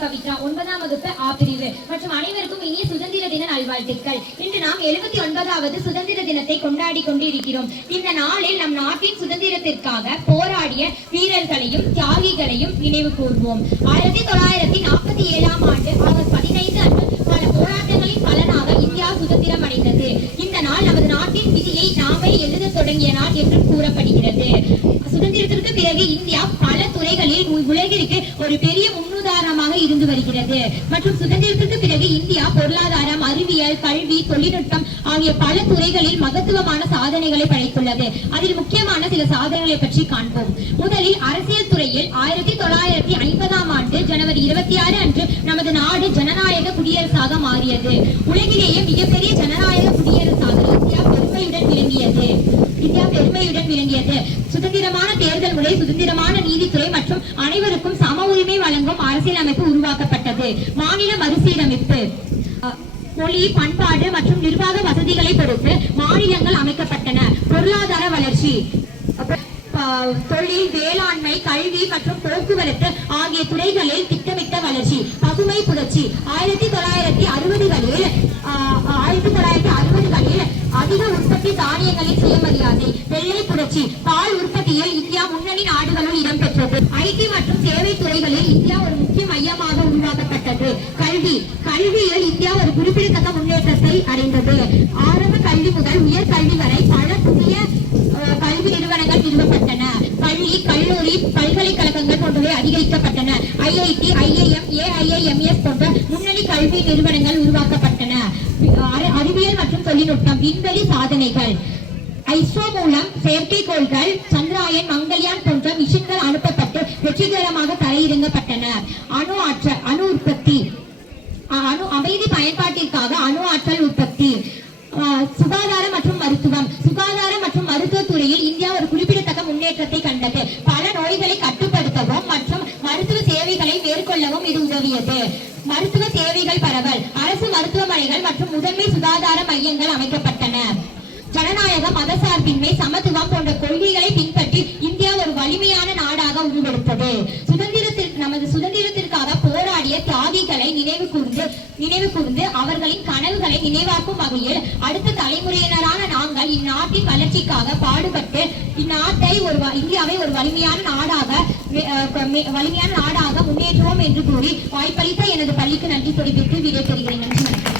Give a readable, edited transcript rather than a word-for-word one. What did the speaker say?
பவித்ரா 9ஆம் வகுப்பு ஆ பிரிவு மற்றும் அனைவருக்கும் இனிய சுதந்திர தின நல்வாழ்த்துக்கள். இன்று நாம் 79வது சுதந்திர தினத்தை கொண்டாடி கொண்டிருக்கிறோம். இந்த நாளில் நம் நாட்டின் சுதந்திரத்திற்காக போராடிய வீரர்களையும் தியாகிகளையும் நினைவு கூர்வோம். 1947ஆம் ஆண்டு ஆகஸ்ட் 15 அன்று பல போராட்டங்களின் பலனாக இந்தியா சுதந்திரம் அடைந்தது. இந்த நாள் நமது நாட்டின் விதியை நாமே எழுத தொடங்கிய நாள் என்று கூறப்படுகிறது. சுதந்திரத்திற்கு பிறகு இந்தியா பல துறைகளில் உலகிற்கு ஒரு பெரிய முன்னுதாரணமாக இருந்து வருகிறது. மற்றும் சுதந்திரத்திற்கு பிறகு இந்தியா பொருளாதாரம், அறிவியல், கல்வி, தொழில்நுட்பம் ஆகிய பல துறைகளில் மகத்துவமான சாதனைகளை படைத்துள்ளது. அதில் முக்கியமான சில சாதனைகளை பற்றி காண்போம். முதலில் அரசியல் துறையில் 1950ஆம் ஆண்டு ஜனவரி 26 அன்று நமது நாடு ஜனநாயக குடியரசாக மாறியது. உலகிலேயே மிகப்பெரிய ஜனநாயக குடியரசாக இந்தியா பெருமையுடன் விளங்கியது. சுதந்திரமான தேர்தல் முறை, சுதந்திரமான நீதித்துறை மற்றும் அனைவருக்கும் சம உரிமை வழங்கும் அரசியலமைப்பு உருவாக்கப்பட்டது. மாநில மறுசீரமைப்பு, மொழி, பண்பாடு மற்றும் நிர்வாக வசதிகளை பொறுத்து மாநிலங்கள் அமைக்கப்பட்டன. பொருளாதார வளர்ச்சி, தொழில், வேளாண்மை, கல்வி மற்றும் போக்குவரத்து ஆகிய துறைகளில் திட்டமிட்ட வளர்ச்சி. பசுமை புரட்சி, 1960களில் அதிக உற்பத்தி, தானியங்களின் சுயமரியாதை. வெள்ளை புரட்சி, பால் உற்பத்தியில் இந்தியா முன்னணி நாடுகளுள் இடம்பெற்றது. ஐடி மற்றும் சேவை துறைகளில் இந்தியா ஒரு முக்கிய மையமாக உருவாக்கப்பட்டது. கல்வியில் இந்தியா ஒரு குறிப்பிடத்தக்க முன்னேற்றத்தை அடைந்தது. ஆரம்ப கல்வி முதல் உயர் கல்வி வரை பல புதிய கல்வி நிறுவனங்கள் நிறுவப்பட்டன. பள்ளி, கல்லூரி, பல்கலைக்கழகங்கள் போன்றவை அதிகரிக்கப்பட்டன. ஐஐடி, ஐஐஎம், ஏஐஐஎம்எஸ் போன்ற முன்னணி கல்வி நிறுவனங்கள் உருவாக்கப்பட்டன. அறிவியல் மற்றும் தொழில்நுட்பம், விண்வெளி சாதனைகள். ஐஸ்ரோ மூலம் செயற்கைக்கோள்கள், சந்திராயன், மங்கள்யான் போன்ற மிஷன்கள் அனுப்பப்பட்டு வெற்றிகரமாக தரையிறங்கப்பட்டன. அணு உற்பத்தி, அமைதி பயன்பாட்டிற்காக அணு ஆற்றல் உற்பத்தி. சுகாதாரம் மற்றும் மருத்துவ துறையில் இந்தியா ஒரு குறிப்பிடத்தக்க முன்னேற்றத்தை கண்டது. பல நோய்களை கட்டுப்படுத்தவும் மற்றும் மருத்துவ சேவைகளை மேற்கொள்ளவும் இது உதவியது. மருத்துவ சேவைகள் பரவல், அரசு மருத்துவமனைகள் மற்றும் முதன்மை சுகாதார மையங்கள் அமைக்கப்பட்டன. ஜனநாயகம், மதசார்பின்மை, சமத்துவம் போன்ற கொள்கைகளை பின்பற்றி இந்தியா ஒரு வலிமையான நாடாக உருவெடுத்தது. நமது சுதந்திரத்திற்காக போராடிய தியாகிகளை நினைவு கூர்ந்து அவர்களின் கனவுகளை நினைவாக்கும் வகையில் அடுத்த தலைமுறையினரான நாங்கள் இந்நாட்டின் வளர்ச்சிக்காக பாடுபட்டு இந்தியாவை ஒரு வலிமையான நாடாக முன்னேற்றுவோம் என்று கூறி வாய்ப்பளித்த எனது பள்ளிக்கு நன்றி தெரிவித்து விடைபெறுகிறேன்.